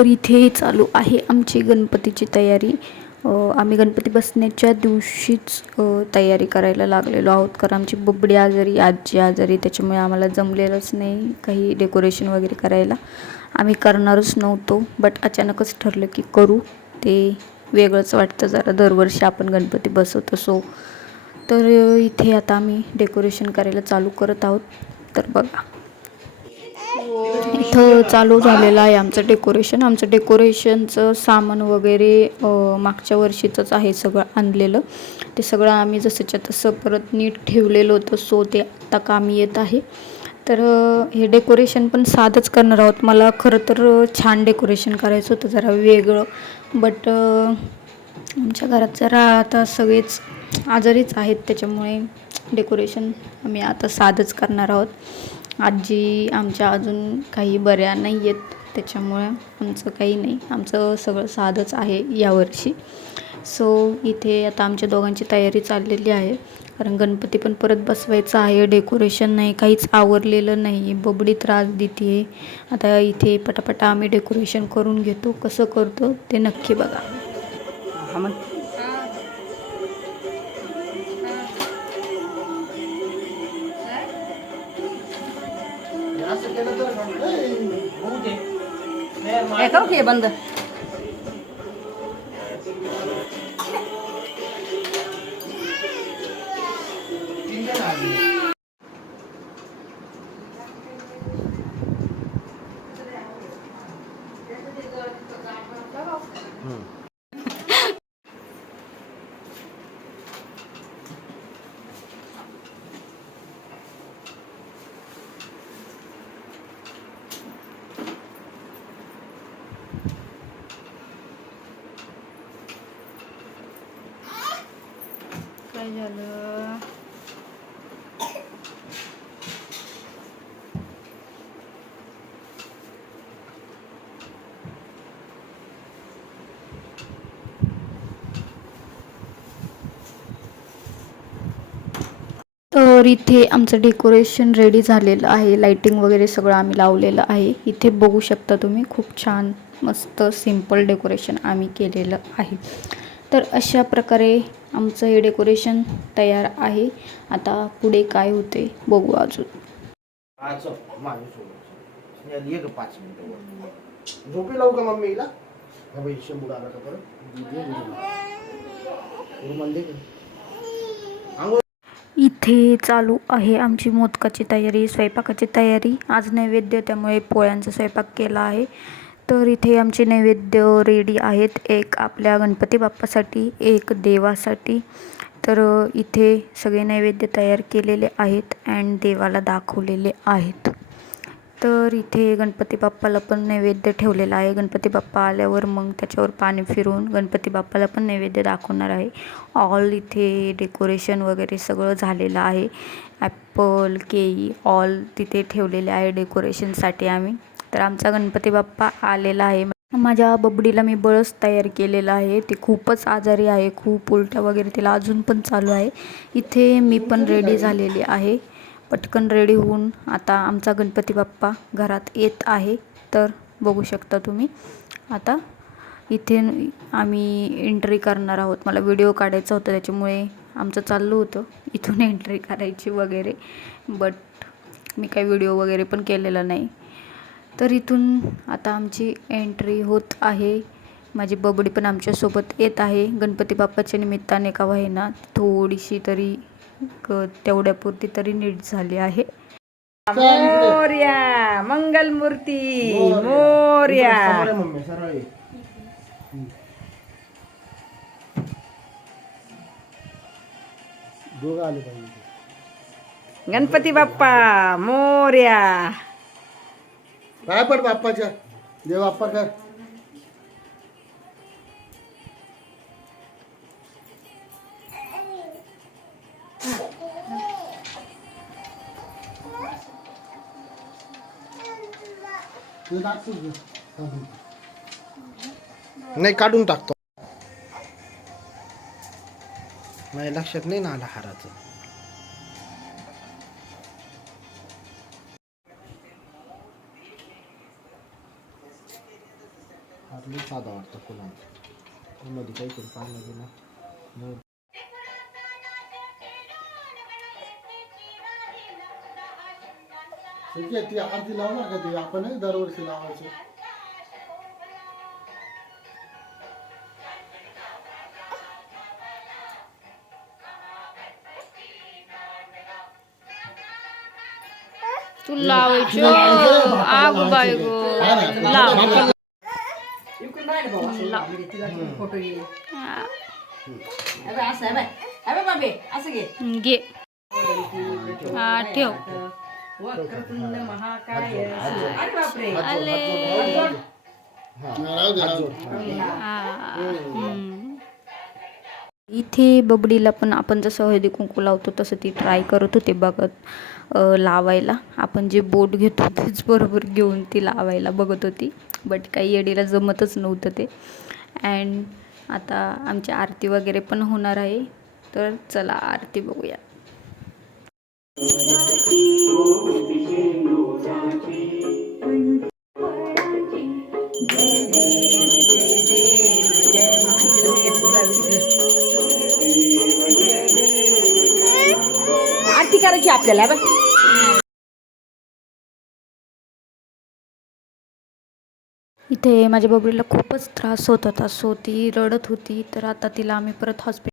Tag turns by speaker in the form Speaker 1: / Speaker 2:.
Speaker 1: तर इथे चालू आहे आमची गणपतीची तयारी. आम्ही गणपती बसण्याच्या दिवशीच तयारी करायला लागलेलो आहोत. कारण आमची बुबडी आजारी आजी आजारी त्याच्यामुळे आम्हाला जमलेलंच नाही काही डेकोरेशन वगैरे करायला. आम्ही करणारच नव्हतो बट अचानकच ठरलं की करू. ते वेगळंच वाटतं जरा दरवर्षी आपण गणपती बसवत असो. तर इथे आता आम्ही डेकोरेशन करायला चालू करत आहोत. तर बघा. इथं चालू झालेलं आहे आमचं डेकोरेशन आमचं डेकोरेशनचं सामान वगैरे मागच्या वर्षीचंच आहे सगळं आणलेलं. ते सगळं आम्ही जसंच्या तसं परत नीट ठेवलेलं होतं सो ते आत्ता कामी येत आहे. तर हे डेकोरेशन पण साधंच करणार आहोत. मला खरं तर छान डेकोरेशन करायचं होतं जरा वेगळं. बट आमच्या घरात जरा आता सगळेच आजारीच आहेत त्याच्यामुळे डेकोरेशन आम्ही आता साधंच करणार आहोत. आजी आमच्या अजून काही बऱ्या नाही आहेत त्याच्यामुळे आमचं काही नाही. आमचं सगळं साधंच आहे यावर्षी. सो इथे आता आमच्या दोघांची तयारी चाललेली आहे. कारण गणपती पण परत बसवायचं आहे. डेकोरेशन नाही काहीच आवरलेलं नाही. बबडी त्रास देते आता इथे पटापटा आम्ही डेकोरेशन करून घेतो. कसं करतो ते नक्की बघा.
Speaker 2: हा मग हे करू की हे
Speaker 1: काय झालं? तर इथे आमचं डेकोरेशन रेडी झालेलं आहे. लाइटिंग वगैरे सगळं आम्ही लावलेलं आहे. इथे बघू शकता तुम्ही खूप छान मस्त सिंपल डेकोरेशन आम्ही केलेलं आहे. तर अशा प्रकारे आमचं हे डेकोरेशन तयार आहे. आता पुढे काय होते बघू अजून.
Speaker 3: झोपी लावू का मम्मीला हा शंभू आला का परत?
Speaker 1: इथे चालू आहे आमची मोदकाची तयारी स्वयंपाकाची तयारी. आज नैवेद्य त्यामुळे पोळ्यांचा स्वयंपाक केला आहे. तर इथे आमचे नैवेद्य रेडी आहेत. एक आपल्या गणपती बाप्पासाठी एक देवासाठी. तर इथे सगळे नैवेद्य तयार केलेले आहेत अँड देवाला दाखवलेले आहेत. तर इथे गणपती बाप्पाला पण नैवेद्य ठेवलेला आहे. गणपती बाप्पा आल्यावर मग त्याच्यावर पाणी फिरून गणपती बाप्पाला पण नैवेद्य दाखवणार आहे. ऑल इथे डेकोरेशन वगैरे सगळं झालेलं आहे. ॲपल केळी ऑल तिथे ठेवलेले आहे डेकोरेशनसाठी आम्ही. तर आमचा गणपती बाप्पा आलेला आहे. माझ्या बबडीला मी बळच तयार केलेलं आहे. ती खूपच आजारी आहे. खूप उलट्या वगैरे तिला अजून पण चालू आहे. इथे मी पण रेडी झालेली आहे. पटकन रेडी होऊन आता आमचा गणपती बाप्पा घरात येत आहे. तर बघू शकता तुम्ही. आता इथे आम्ही एंट्री करणार आहोत. मला व्हिडिओ काढायचा होता त्याच्यामुळे आमचं चाललं होतं. इथून एंट्री करायची वगैरे. बट मी काही व्हिडिओ वगैरे पण केलेला नाही. तर इथून आता आमची एंट्री होत आहे. माझी बबडी पण आमच्यासोबत येत आहे. गणपती बाप्पाच्या निमित्ताने का ना थोडीशी तरी क- तेवढ्यापुरती तरी नीट झाली आहे.
Speaker 2: मोर्या मंगलमूर्ती मोर्या. गणपती बाप्पा मोर्या.
Speaker 3: काय पण बाप्पाच्या? देव बाप्पा काय नाही काढून टाकतो. नाही लक्षात नाही ना आला हाराचं. आपली साधा वाटतं फुलांचा मध्ये काहीतरी पाणी गेलं मग ठीक आहे ती आरती लावणार का ती आपण दरवर्षी लावायची
Speaker 1: तू लावायचो आग बाय गो लाव
Speaker 2: इकडून राहिलं भाऊ असं म्हणजे फोटो घे. अबे असं अबे अबे बाबे असं घे.
Speaker 1: घे. हा ठेव.
Speaker 2: वक्रतुंड महाकाय अरे बापरे.
Speaker 3: राहू दे राहू दे
Speaker 1: हम्म. इथे बबडीला पण आपण जसं हळदी कुंकू लावतो तसं ती ट्राय करत होते बघत लावायला. आपण जे बोट घेतो तेच बरोबर घेऊन ती लावायला बघत होती. बट काही येडीला जमतच नव्हतं ते. अँड आता आमची आरती वगैरे पण होणार आहे. तर चला आरती बघूया.
Speaker 2: आरती करायची आपल्याला बघ.
Speaker 1: इथे माझ्या बबडीला खूपच त्रास होत होता. सो ती रडत होती तर आता तिला आम्ही परत हॉस्पिटल